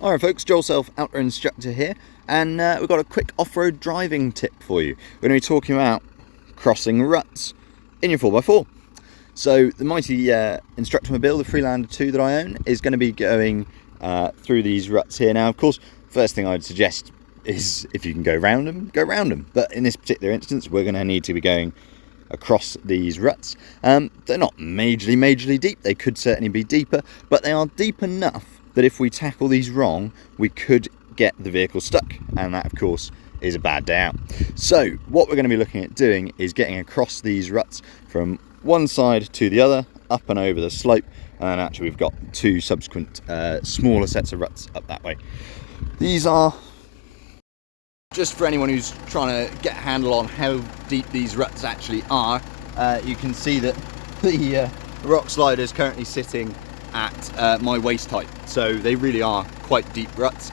Alright folks, joelself.outdoorinstructor here, and we've got a quick off-road driving tip for you. We're going to be talking about crossing ruts in your 4x4. So the mighty Instructor mobile, the Freelander 2 that I own, is going to be going through these ruts here. Now of course, first thing I'd suggest is if you can go round them, go round them. But in this particular instance, we're going to need to be going across these ruts. They're not majorly deep, they could certainly be deeper, but they are deep enough that if we tackle these wrong, we could get the vehicle stuck, and that of course is a bad day out. So what we're going to be looking at doing is getting across these ruts from one side to the other, up and over the slope, and actually we've got two subsequent smaller sets of ruts up that way. These are just for anyone who's trying to get a handle on how deep these ruts actually are. You can see that the rock slider is currently sitting at my waist height, so they really are quite deep ruts,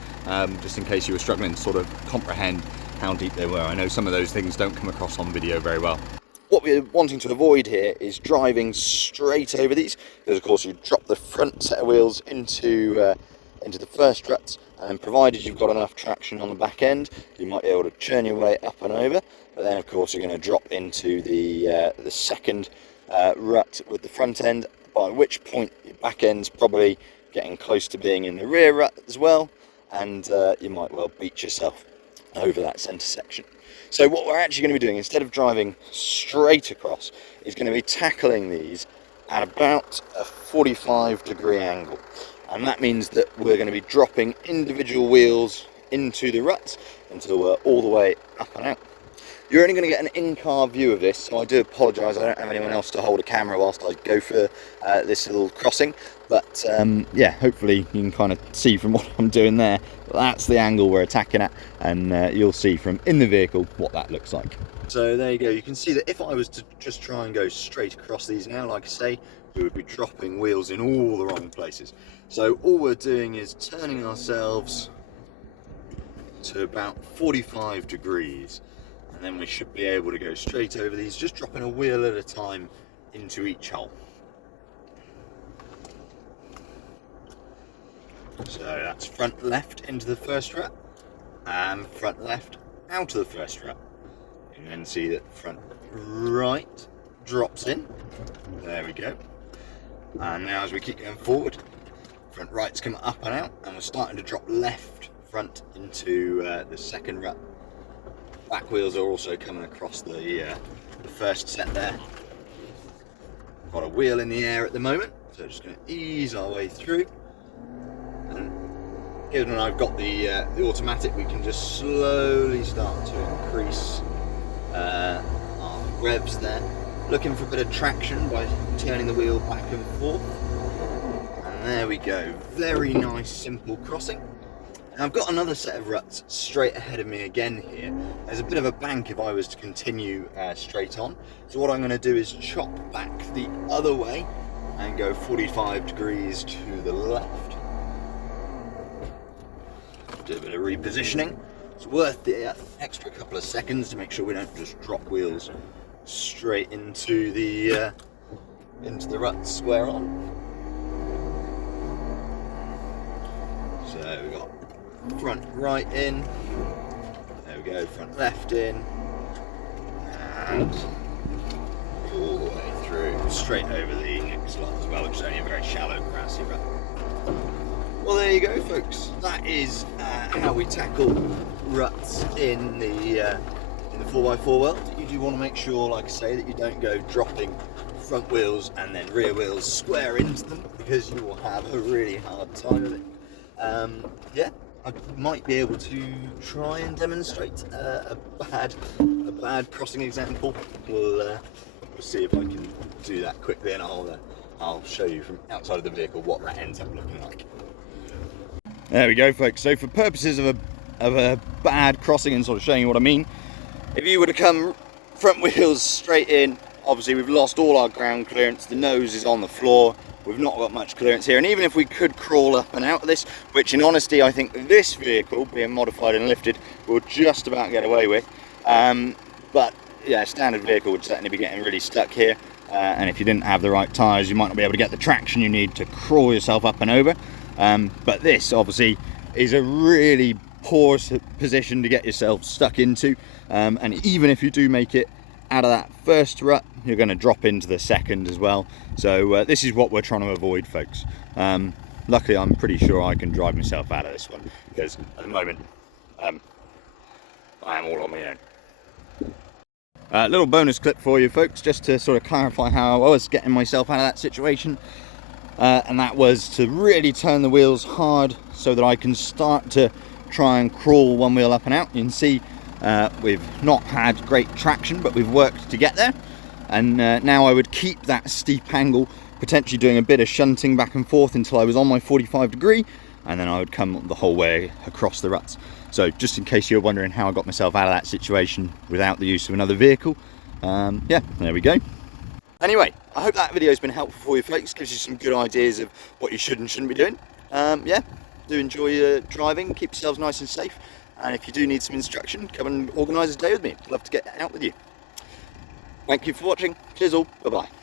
just in case you were struggling to sort of comprehend how deep they were. I know some of those things don't come across on video very well. What we're wanting to avoid here is driving straight over these, because of course you drop the front set of wheels into the first ruts, and provided you've got enough traction on the back end, you might be able to churn your way up and over. But then of course you're going to drop into the second rut with the front end, by which point your back end's probably getting close to being in the rear rut as well, and you might well beat yourself over that centre section. So what we're actually going to be doing, instead of driving straight across, is going to be tackling these at about a 45-degree angle. And that means that we're going to be dropping individual wheels into the ruts until we're all the way up and out. You're only going to get an in-car view of this, so I do apologise, I don't have anyone else to hold a camera whilst I go for this little crossing. But yeah, hopefully you can kind of see from what I'm doing there, that's the angle we're attacking at, and you'll see from in the vehicle what that looks like. So there you go, you can see that if I was to just try and go straight across these now, like I say, we would be dropping wheels in all the wrong places. So all we're doing is turning ourselves to about 45 degrees, and then we should be able to go straight over these, just dropping a wheel at a time into each hole. So that's front left into the first rut, and front left out of the first rut. You can then see that front right drops in. There we go. And now as we keep going forward, front right's coming up and out, and we're starting to drop left front into the second rut. Back wheels are also coming across the first set there. Got a wheel in the air at the moment, so just going to ease our way through. And given I've got the automatic, we can just slowly start to increase our revs there. Looking for a bit of traction by turning the wheel back and forth. And there we go, very nice simple crossing. And I've got another set of ruts straight ahead of me again here. There's a bit of a bank if I was to continue straight on. So what I'm going to do is chop back the other way and go 45 degrees to the left. Do a bit of repositioning. It's worth the extra couple of seconds to make sure we don't just drop wheels straight into the rut square on. So we've got front right in, there we go, front left in, and all the way through, straight over the next lot as well, which is only a very shallow grassy rut. Well, there you go folks, that is how we tackle ruts in the 4x4 world. You do want to make sure, like I say, that you don't go dropping front wheels and then rear wheels square into them, because you will have a really hard time with it. Yeah, I might be able to try and demonstrate a bad crossing example. We'll see if I can do that quickly, and I'll show you from outside of the vehicle what that ends up looking like. There we go folks, so for purposes of a bad crossing and sort of showing you what I mean, if you were to come front wheels straight in, obviously we've lost all our ground clearance, the nose is on the floor, we've not got much clearance here, and even if we could crawl up and out of this, which in honesty I think this vehicle, being modified and lifted, will just about get away with, but yeah, a standard vehicle would certainly be getting really stuck here, and if you didn't have the right tyres, you might not be able to get the traction you need to crawl yourself up and over. But this obviously is a really poor position to get yourself stuck into, and even if you do make it out of that first rut, you're going to drop into the second as well. So this is what we're trying to avoid, folks. Luckily I'm pretty sure I can drive myself out of this one, because at the moment I am all on my own. Little bonus clip for you folks, just to sort of clarify how I was getting myself out of that situation, and that was to really turn the wheels hard so that I can start to try and crawl one wheel up and out. You can see we've not had great traction, but we've worked to get there, and now I would keep that steep angle, potentially doing a bit of shunting back and forth until I was on my 45 degree, and then I would come the whole way across the ruts. So just in case you're wondering how I got myself out of that situation without the use of another vehicle, yeah, there we go. Anyway, I hope that video has been helpful for you folks, gives you some good ideas of what you should and shouldn't be doing. Yeah, do enjoy driving, keep yourselves nice and safe, and if you do need some instruction, come and organise a day with me. I'd love to get out with you. Thank you for watching. Cheers all. Bye bye.